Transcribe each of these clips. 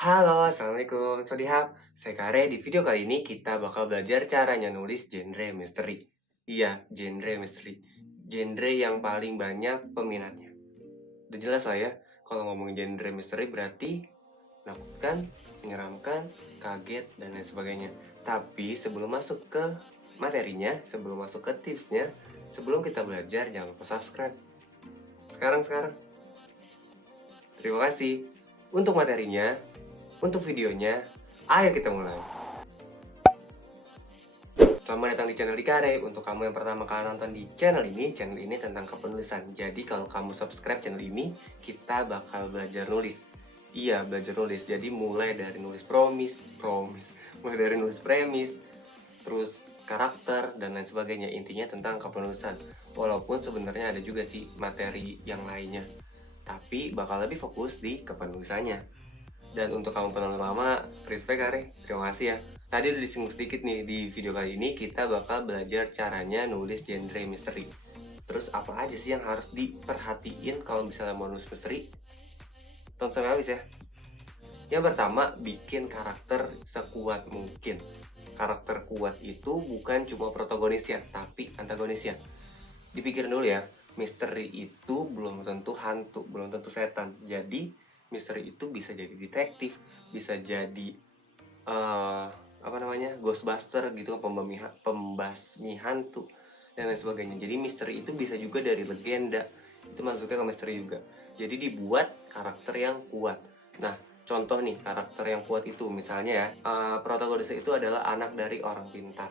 Halo, Assalamualaikum. Swadihab. Saya Kare. Di video kali ini kita bakal belajar caranya nulis genre misteri. Iya, genre misteri. Genre yang paling banyak peminatnya. Udah jelas lah ya, kalau ngomongin genre misteri berarti menakutkan, menyeramkan, kaget, dan lain sebagainya. Tapi sebelum masuk ke materinya, sebelum masuk ke tipsnya, sebelum kita belajar, jangan lupa subscribe. Sekarang. Terima kasih. Untuk materinya, untuk videonya, ayo kita mulai. Selamat datang di channel Dikare. Untuk kamu yang pertama kali nonton di channel ini tentang kepenulisan. Jadi kalau kamu subscribe channel ini, kita bakal belajar nulis. Iya, belajar nulis. Jadi mulai dari nulis mulai dari nulis premis, terus karakter dan lain sebagainya. Intinya tentang kepenulisan. Walaupun sebenarnya ada juga sih materi yang lainnya, tapi bakal lebih fokus di kepenulisannya. Dan untuk kamu penulis lama, respect Kare, terima kasih ya. Tadi udah disinggung sedikit nih, di video kali ini kita bakal belajar caranya nulis genre misteri. Terus apa aja sih yang harus diperhatiin kalau misalnya mau nulis misteri? Tonton sampai habis ya. Yang pertama, bikin karakter sekuat mungkin. Karakter kuat itu bukan cuma protagonisnya, tapi antagonisnya. Dipikirin dulu ya, misteri itu belum tentu hantu, belum tentu setan. Jadi misteri itu bisa jadi detektif, bisa jadi apa namanya, ghostbuster gitu, pembasmi hantu dan lain sebagainya. Jadi misteri itu bisa juga dari legenda, itu masuknya ke misteri juga. Jadi dibuat karakter yang kuat. Nah, contoh nih karakter yang kuat itu misalnya ya, protagonisnya itu adalah anak dari orang pintar.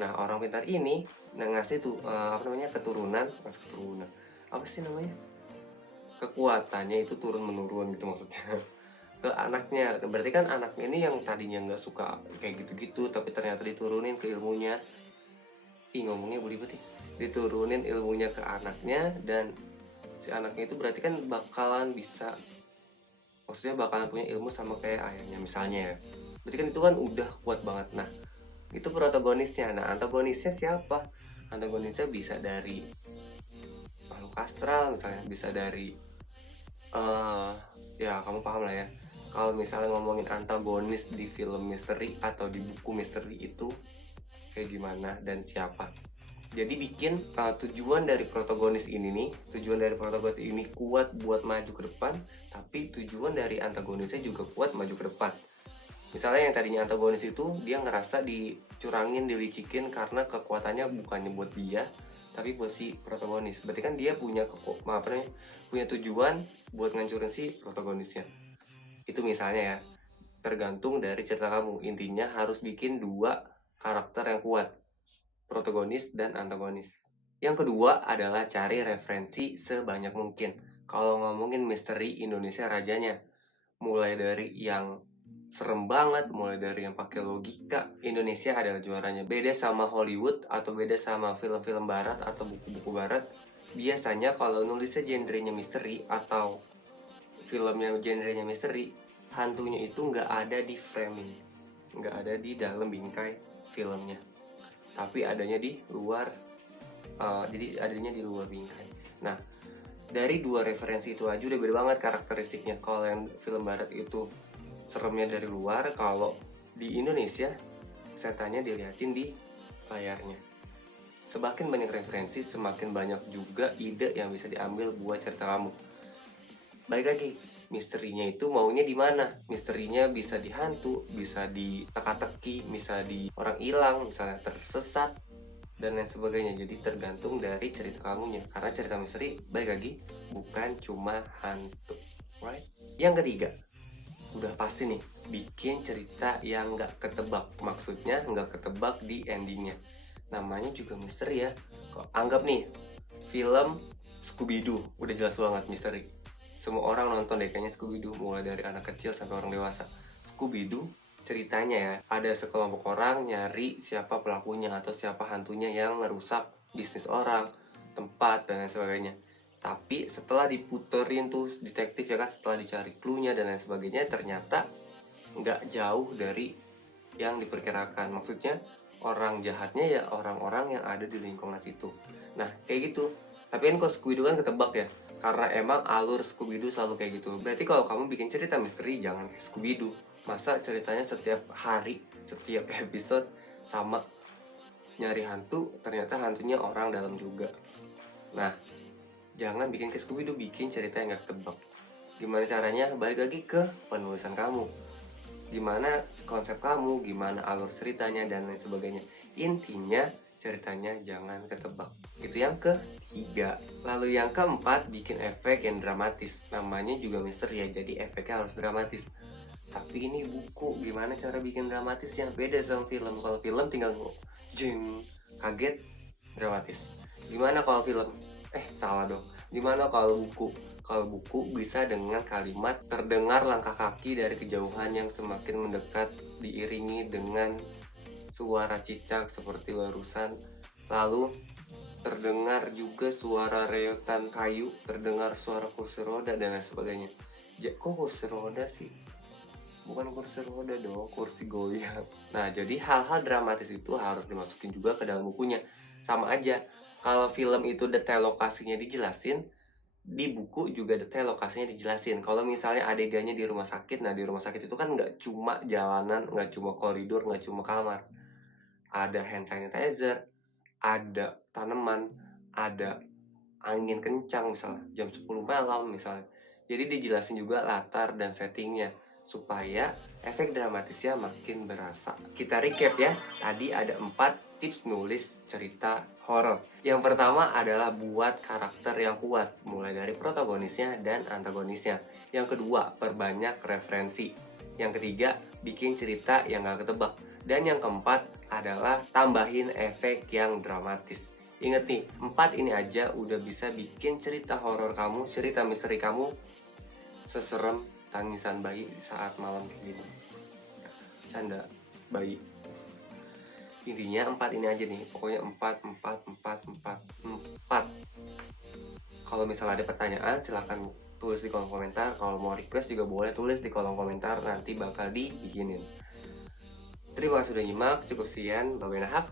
Nah, orang pintar ini ngasih tuh apa namanya, keturunan apa sih namanya, kekuatannya itu turun menurun gitu maksudnya ke anaknya. Berarti kan anaknya ini yang tadinya nggak suka kayak gitu-gitu, tapi ternyata diturunin ke ilmunya. Ngomongnya budi banget, diturunin ilmunya ke anaknya, dan si anaknya itu berarti kan bakalan bisa, maksudnya bakalan punya ilmu sama kayak ayahnya misalnya ya. Berarti kan itu kan udah kuat banget. Nah, itu protagonisnya. Nah, antagonisnya siapa? Antagonisnya bisa dari makhluk astral misalnya, bisa dari ya kamu paham lah ya. Kalau misalnya ngomongin antagonis di film misteri atau di buku misteri itu kayak gimana dan siapa. Jadi bikin tujuan dari protagonis ini kuat buat maju ke depan, tapi tujuan dari antagonisnya juga kuat maju ke depan. Misalnya yang tadinya antagonis itu dia ngerasa dicurangin, dilicikin karena kekuatannya bukannya buat dia, tapi buat si protagonis. Berarti kan dia punya punya tujuan buat ngancurin si protagonisnya. Itu misalnya ya, tergantung dari cerita kamu. Intinya harus bikin dua karakter yang kuat, protagonis dan antagonis. Yang kedua adalah cari referensi sebanyak mungkin. Kalau ngomongin misteri Indonesia rajanya, mulai dari yang serem banget, mulai dari yang pakai logika, Indonesia adalah juaranya. Beda sama Hollywood atau beda sama film-film barat atau buku-buku barat, biasanya kalau nulisnya genrenya misteri atau filmnya genrenya misteri, hantunya itu nggak ada di framing, nggak ada di dalam bingkai filmnya, tapi adanya di luar. Jadi adanya di luar bingkai. Nah, dari dua referensi itu aja udah beda banget karakteristiknya. Kalau yang film barat itu seremnya dari luar, kalau di Indonesia setannya diliatin di layarnya. Semakin banyak referensi, semakin banyak juga ide yang bisa diambil buat cerita kamu. Baik lagi, misterinya itu maunya di mana? Misterinya bisa di hantu, bisa di teka-teki, bisa di orang hilang, misalnya tersesat, dan lain sebagainya. Jadi tergantung dari cerita kamunya. Karena cerita misteri, baik lagi, bukan cuma hantu. Right? Yang ketiga, udah pasti nih, bikin cerita yang nggak ketebak. Maksudnya nggak ketebak di endingnya. Namanya juga misteri ya. Kok anggap nih, film Scooby-Doo, udah jelas banget misteri. Semua orang nonton deh kayaknya Scooby-Doo, mulai dari anak kecil sampai orang dewasa. Scooby-Doo ceritanya ya, ada sekelompok orang nyari siapa pelakunya atau siapa hantunya yang ngerusak bisnis orang, tempat, dan lain sebagainya. Tapi setelah diputerin tuh detektif ya kan, setelah dicari clue-nya dan lain sebagainya, ternyata nggak jauh dari yang diperkirakan. Maksudnya orang jahatnya ya orang-orang yang ada di lingkungan situ. Nah kayak gitu. Tapi kan kalau Scooby-Doo kan ketebak ya, karena emang alur Scooby-Doo selalu kayak gitu. Berarti kalau kamu bikin cerita misteri jangan kayak Scooby-Doo. Masa ceritanya setiap hari, setiap episode sama, nyari hantu, ternyata hantunya orang dalam juga. Nah, jangan bikin kayak Scooby-Doo, bikin cerita yang gak ketebak. Gimana caranya? Balik lagi ke penulisan kamu. Gimana konsep kamu, gimana alur ceritanya, dan lain sebagainya. Intinya, ceritanya jangan ketebak. Itu yang ketiga. Lalu yang keempat, bikin efek yang dramatis. Namanya juga misteri ya, jadi efeknya harus dramatis. Tapi ini buku, gimana cara bikin dramatis yang beda sama film. Kalau film tinggal jeng, kaget, dramatis. Gimana kalau film? Salah dong. Gimana kalau buku? Kalau buku bisa dengan kalimat terdengar langkah kaki dari kejauhan yang semakin mendekat, diiringi dengan suara cicak seperti barusan. Lalu terdengar juga suara reyotan kayu, terdengar suara kursi roda dan lain sebagainya. Ya, kok kursi roda sih? Bukan kursi roda dong, kursi goyang. Nah, jadi hal-hal dramatis itu harus dimasukin juga ke dalam bukunya. Sama aja, kalau film itu detail lokasinya dijelasin, di buku juga detail lokasinya dijelasin. Kalau misalnya adegannya di rumah sakit, nah di rumah sakit itu kan nggak cuma jalanan, nggak cuma koridor, nggak cuma kamar. Ada hand sanitizer, ada tanaman, ada angin kencang misalnya, jam 10 malam misalnya. Jadi dijelasin juga latar dan settingnya, supaya efek dramatisnya makin berasa. Kita recap ya, tadi ada 4 tips nulis cerita horor. Yang pertama adalah buat karakter yang kuat, mulai dari protagonisnya dan antagonisnya. Yang kedua, perbanyak referensi. Yang ketiga, bikin cerita yang gak ketebak. Dan yang keempat adalah tambahin efek yang dramatis. Ingat nih, 4 ini aja udah bisa bikin cerita horor kamu, cerita misteri kamu seserem tangisan bayi saat malam kayak gini. Canda bayi. Intinya 4 ini aja nih, pokoknya 4. Kalau misalnya ada pertanyaan silahkan tulis di kolom komentar. Kalau mau request juga boleh tulis di kolom komentar, nanti bakal dibikinin. Terima kasih sudah nyimak, cukup sekian, bye-bye.